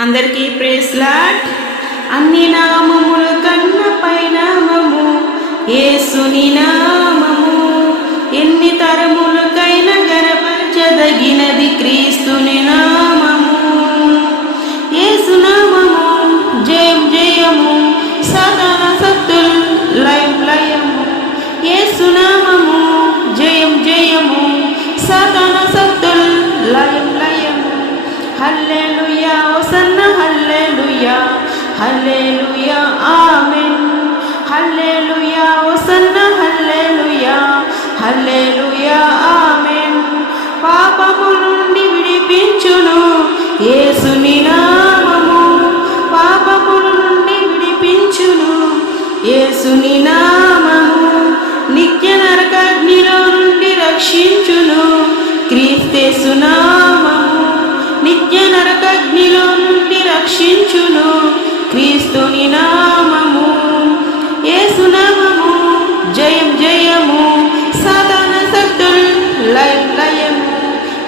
అందరికీ ప్రేస్లాట్ అన్ని నామములు కన్న పైనామము ఏసుని నామము. ఎన్ని తరములకైన గనపరచదగినది క్రీస్తుని నామము. ఏసునామము జయం జయము సదాన సత్తుల్ లయం లయము. ఏసునామము జయం జయము సదాన సత్తుల్ లయం లయము. హల్లెలూయా హల్లెలూయా హల్లెలూయా ఆమేన్. హల్లెలూయా ఓసన్న హల్లెలూయా హల్లెలూయా ఆమేన్. పాపము నుండి విడిపించును యేసుని నామము. పాపముల నుండి విడిపించును యేసుని నామము. నిత్య నరకాగ్నిలో నుండి రక్షించును క్రీస్తేసు నామము. నిత్య నరకాగ్నిలో రక్షించును క్రీస్తుని నామము యేసు నామము జయం జయము సాధారణ శక్తుల్ లయం లయము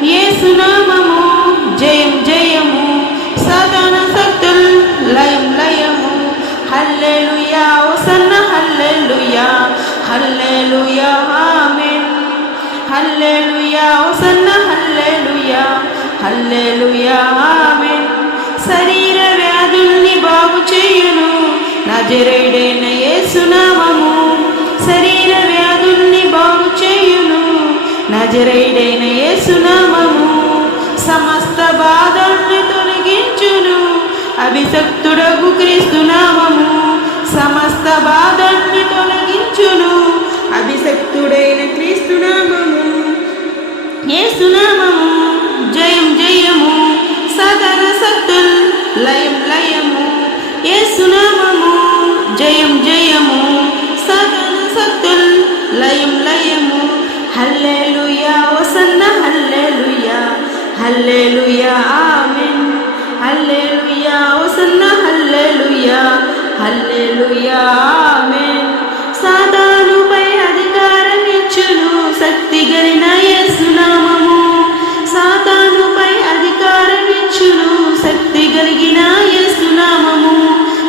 యేసు నామము జయం జయము సాధారణ శక్తుల్ లయం లయము. Hallelujah hosanna hallelujah hallelujah amen. Hallelujah hosanna hallelujah hallelujah amen. శరీర వ్యాధుల్ని బాగు చేయును. నజరేడైన యేసునామము శరీర వ్యాధుల్ని బాగు చేయును. నజరేడైన యేసునామము సమస్త బాధల్ని తొలగించును. అభిషక్తుడగు క్రీస్తునామము సమస్త బాధల్ని తొలగించును. అభిషక్తుడైన క్రీస్తునామము హల్లెలూయా ఆమేన్. హల్లెలూయా వసన్న హల్లెలూయా హల్లెలూయా ఆమేన్. సాతానుపై అధికారం ఇచ్చును శక్తి గలిన యేసునామము సాతానుపై అధికారం ఇచ్చును శక్తి కలిగిన యేసునామము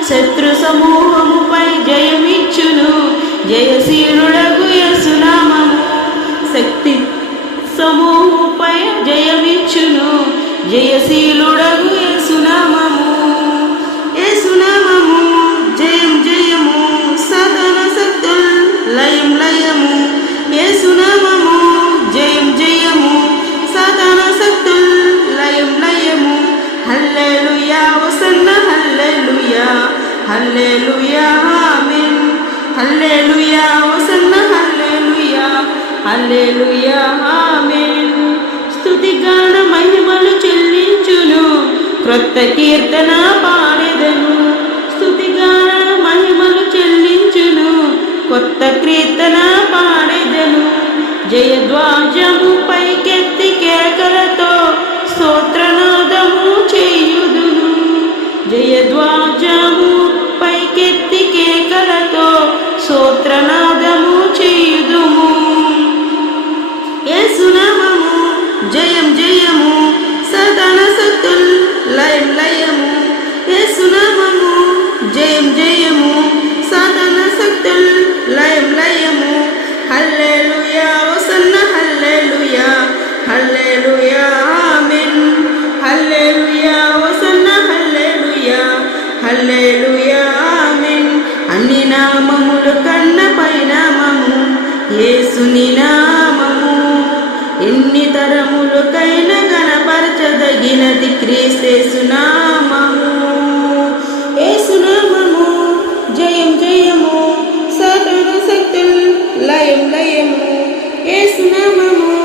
శత్రు సమూహముపై జయమిచ్చును జయశీలుడ జయశీలుడగు యేసునామము యేసునామము జయం జయము. సదన సత్తుల్ లయం లయము. యేసునామము జయం జయము. సదన సత్తుల్ లయం లయము. హల్లెలూయా వసన్న హల్లెలూయా. హల్లెలూయా ఆమేన్. హల్లెలూయా వసన్న హల్లెలూయా. హల్లెలూయా ఆమేన్. స్తుతిగాన మహిమలు క్రొత్త కీర్తన పాడెదను. స్థుతిగాన మహిమలు చెల్లించును. కొత్త కీర్తన పాడెదను. జయధ్వాజము పైకెత్తి కేకలతో స్తోత్రనాదము చేయుదును. జయధ్వాజము పైకెత్తి కేకలతో స్తోత్రనాదము యేసుని నామము ఎన్ని తరములకైన గణపరచదగినది క్రీస్తేసు నామము. యేసునామము జయం జయము సదన శక్తుల్ లయం లయము. యేసునామము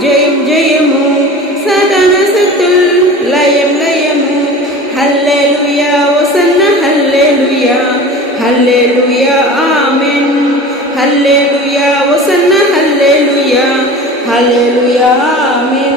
జయం జయము సదన శక్తుల్ లయం లయము. Hallelujah hosanna hallelujah hallelujah amen. Hallelujah. وصلنا هللويا هللويا آمين